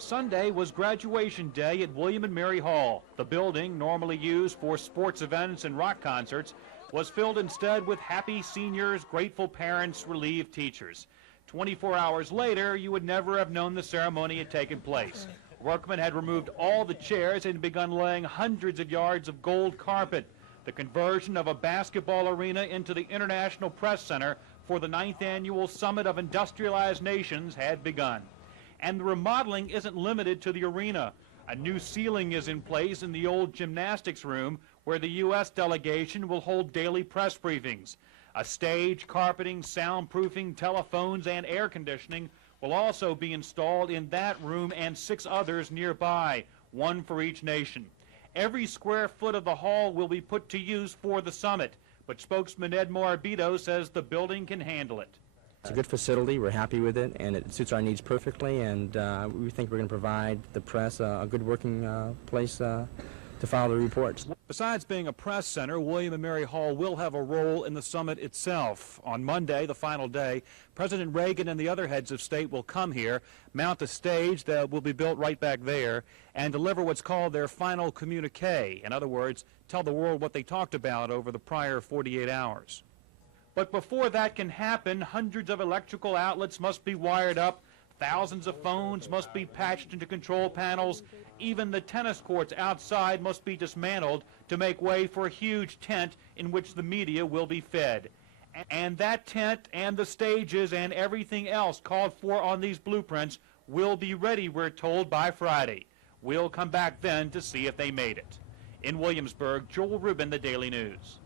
Sunday was graduation day at William and Mary Hall. The building, normally used for sports events and rock concerts, was filled instead with happy seniors, grateful parents, relieved teachers. 24 hours later, you would never have known the ceremony had taken place. Workmen had removed all the chairs and begun laying hundreds of yards of gold carpet. The conversion of a basketball arena into the International Press Center for the 9th Annual Summit of Industrialized Nations had begun. And the remodeling isn't limited to the arena. A new ceiling is in place in the old gymnastics room where the U.S. delegation will hold daily press briefings. A stage, carpeting, soundproofing, telephones, and air conditioning will also be installed in that room and 6 others nearby, one for each nation. Every square foot of the hall will be put to use for the summit, but spokesman Ed Morabito says the building can handle it. It's a good facility, we're happy with it, and it suits our needs perfectly, and we think we're going to provide the press a good working place to file the reports. Besides being a press center, William and Mary Hall will have a role in the summit itself. On Monday, the final day, President Reagan and the other heads of state will come here, mount a stage that will be built right back there, and deliver what's called their final communique. In other words, tell the world what they talked about over the prior 48 hours. But before that can happen, hundreds of electrical outlets must be wired up, thousands of phones must be patched into control panels, even the tennis courts outside must be dismantled to make way for a huge tent in which the media will be fed. And that tent and the stages and everything else called for on these blueprints will be ready, we're told, by Friday. We'll come back then to see if they made it. In Williamsburg, Joel Rubin, The Daily News.